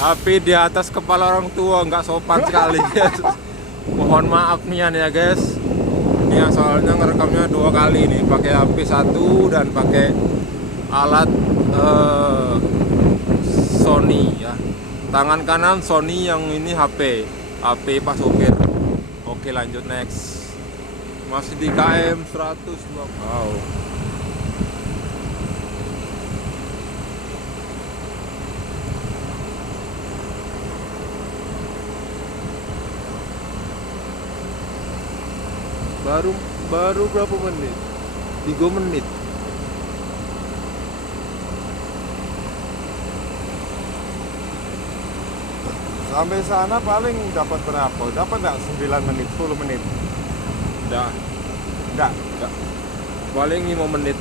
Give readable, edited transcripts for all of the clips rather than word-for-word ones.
HP di atas kepala orang tua, nggak sopan sekali guys. Mohon maaf nih ya guys. Ini soalnya ngerekamnya 2 kali nih, pakai HP 1 dan pakai alat Sony ya. Tangan kanan Sony, yang ini HP Pak sopir. Oke, lanjut next. Masih di KM 120. Wow. Baru berapa menit? 3 menit. Sampai sana paling dapat berapa? Dapat nggak 9 menit, 10 menit? Udah. Enggak. Paling 5 menit.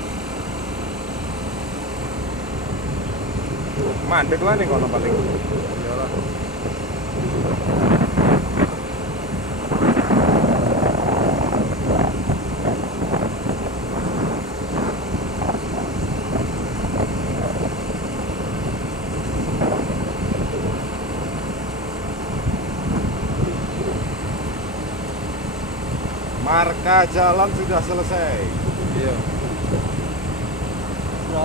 Mandek lah nih kalau paling. Iyalah. Marka jalan sudah selesai. Iya.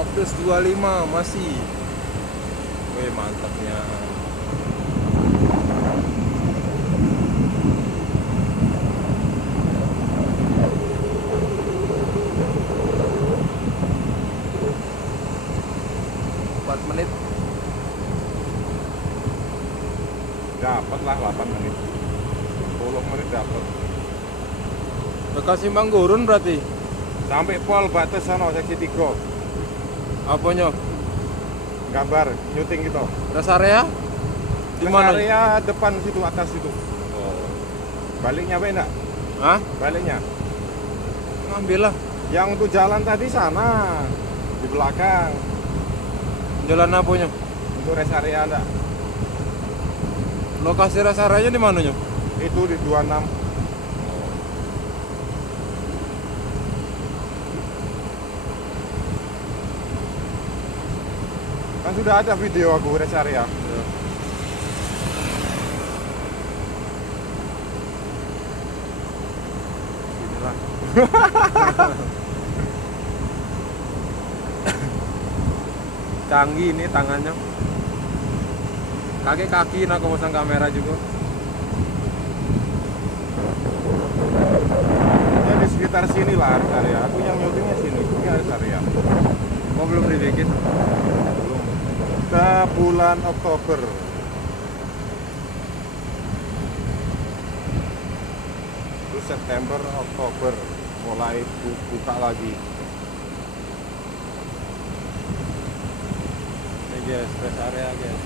125 masih. Wih, mantapnya. Menit Dapat lah 8 menit. 10 menit dapat. Bekasi Manggurun berarti. Sampai pol batas sana seksi 3. Apanya? Gambar nyuting gitu. Rest area? Di mana? Area depan situ, atas situ. Oh. Baliknya apa enggak? Hah? Baliknya. Ngambil lah. Yang untuk jalan tadi sana di belakang. Jalan apanya? Untuk rest area enggak? Lokasi rest area-nya di mananya? Itu di 26. Kan sudah ada video aku rest area. Ya. Inilah. Canggih ini tangannya. Kaki nak pasang kamera juga. Ya di sekitar sini lah rest area. Aku yang nyutingnya sini. Ini rest area. Oh, belum dibikin. Belum. Kita bulan Oktober. Itu September, Oktober mulai buka lagi. Ini guys, rest area guys.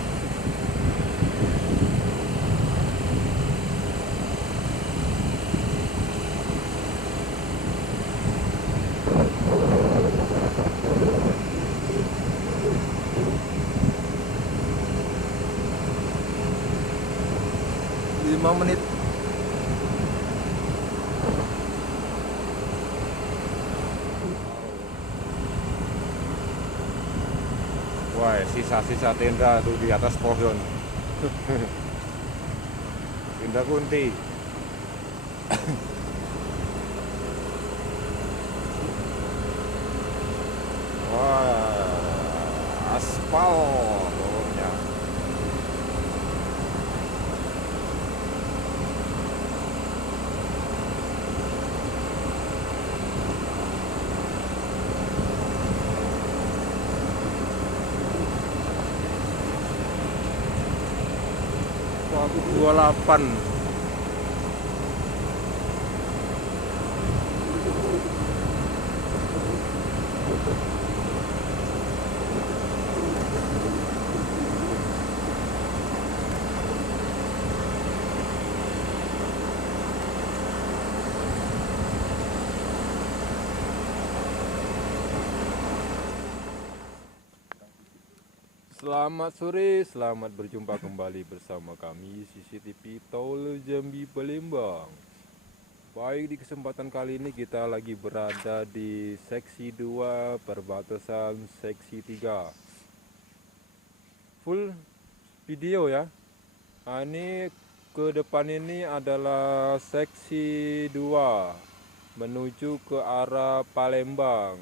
Lima menit. Wah, sisa-sisa tenda tuh di atas pohon. Tenda kunti. Wah, aspal bawahnya. Waktu 28. Selamat sore, selamat berjumpa kembali bersama kami CCTV Tol Jambi Palembang. Baik, di kesempatan kali ini kita lagi berada di seksi 2 perbatasan seksi 3. Full video ya. Nah, ini ke depan ini adalah seksi 2 menuju ke arah Palembang.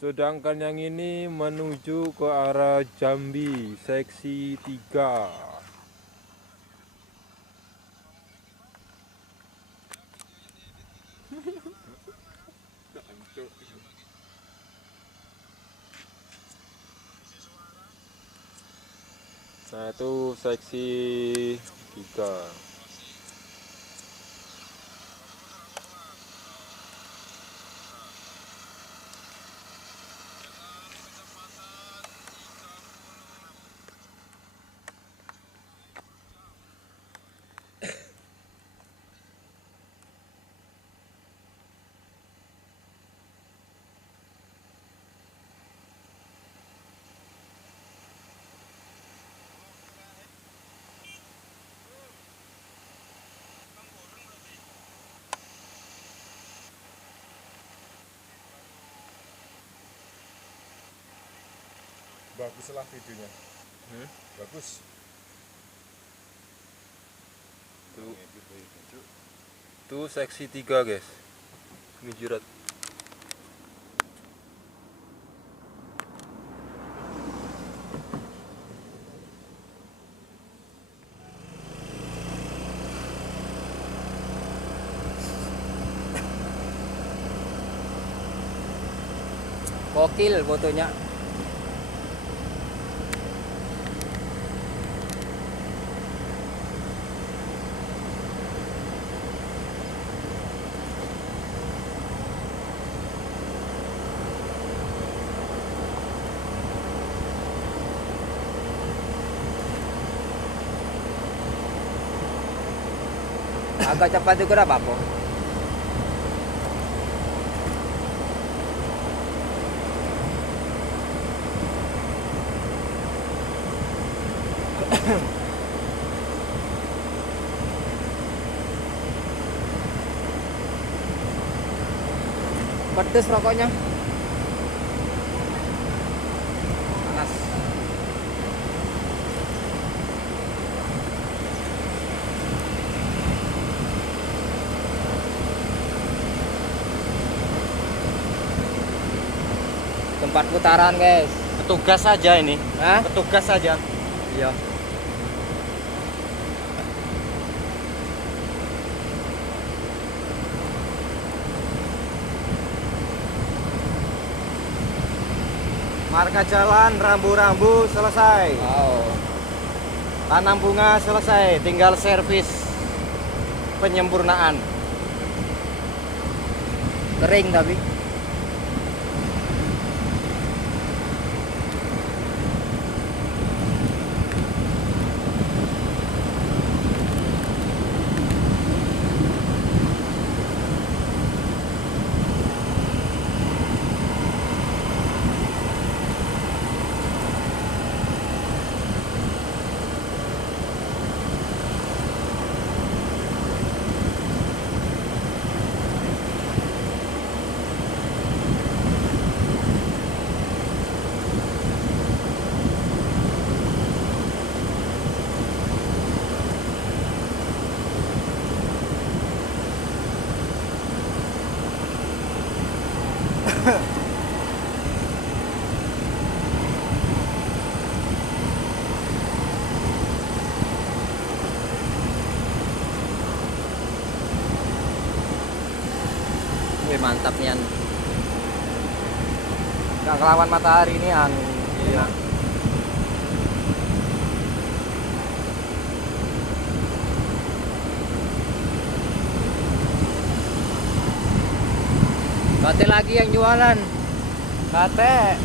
Sedangkan yang ini menuju ke arah Jambi, seksi 3. Nah, itu seksi 3. Baguslah videonya. Bagus. Itu seksi 3 guys. Ini jerat. Gokil fotonya. Agak cepat juga apa-apa. Pedes rokoknya. Panas. Tempat putaran, guys. Petugas saja ini. Hah? Petugas saja. Iya. Marka jalan, rambu-rambu selesai. Wow. Tanam bunga selesai, tinggal servis penyempurnaan. Kering tapi. Wih, mantap nian. Nggak ngelawan matahari ini an. Iya. Kate lagi yang jualan. Kate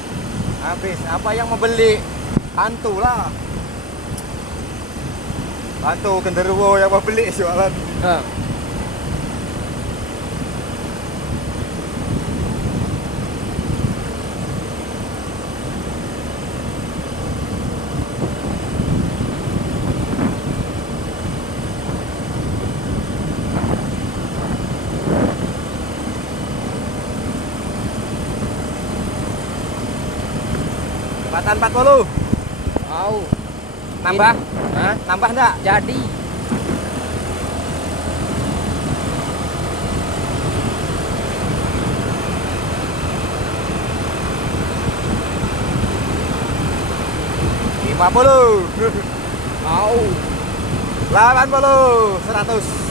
habis. Apa yang mau beli? Hantu lah. Hantu genderuwo yang mau beli jualan. Hah. Selatan 40. Mau. Nambah? Hah? Nambah enggak? Jadi. Lima puluh. Mau. 80. 100.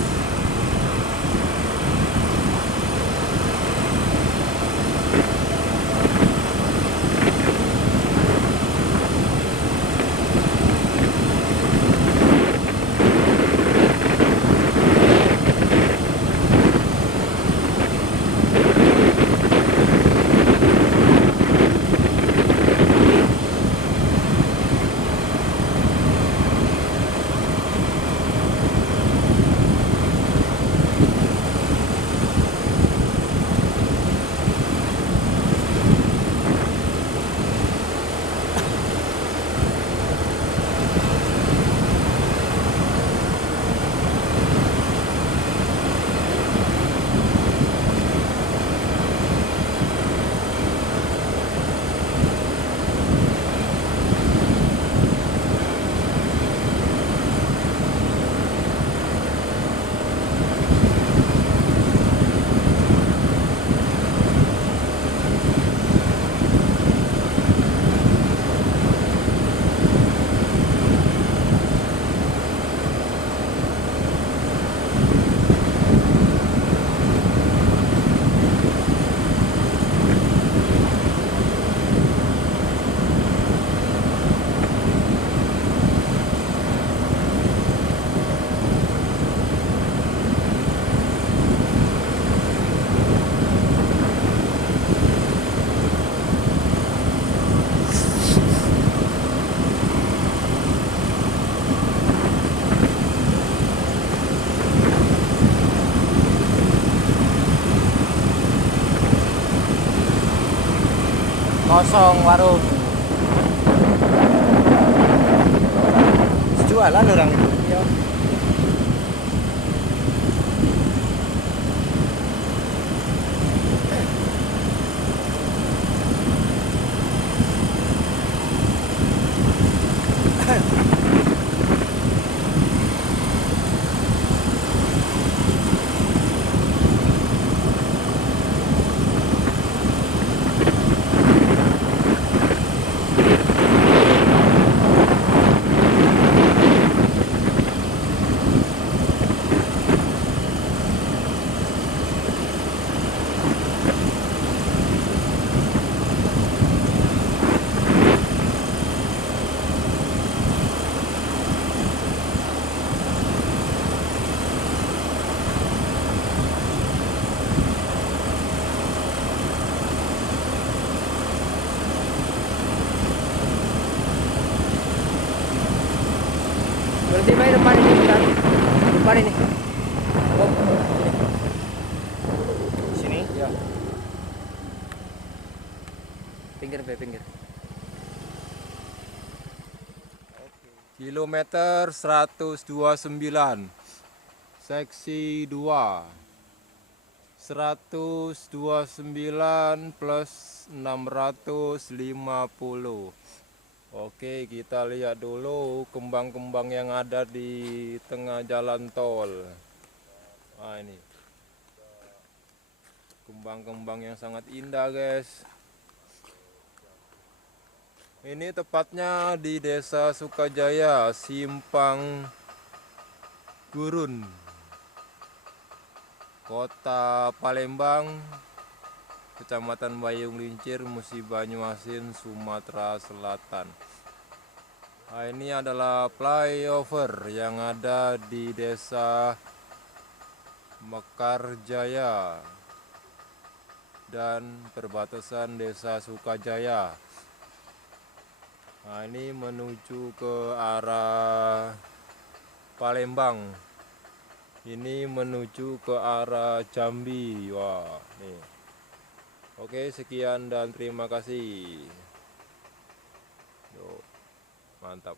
Kosong warung. Jualan orang itu. Iya. Berhenti Bay, depan ini bentar. Depan ini. Oh, Sini. iya. Pinggir Bay, pinggir. Kilometer 129 seksi 2 129 plus 650. Oke, kita lihat dulu kembang-kembang yang ada di tengah jalan tol. Nah, ini kembang-kembang yang sangat indah, guys. Ini tepatnya di Desa Sukajaya, Simpang Gurun, Kota Palembang, Kecamatan Bayung Lincir, Musi Banyuasin, Sumatera Selatan. Nah, ini adalah flyover yang ada di Desa Mekarjaya dan perbatasan Desa Sukajaya. Nah, ini menuju ke arah Palembang. Ini menuju ke arah Jambi. Wah, nih. Oke, sekian dan terima kasih. Yo, mantap.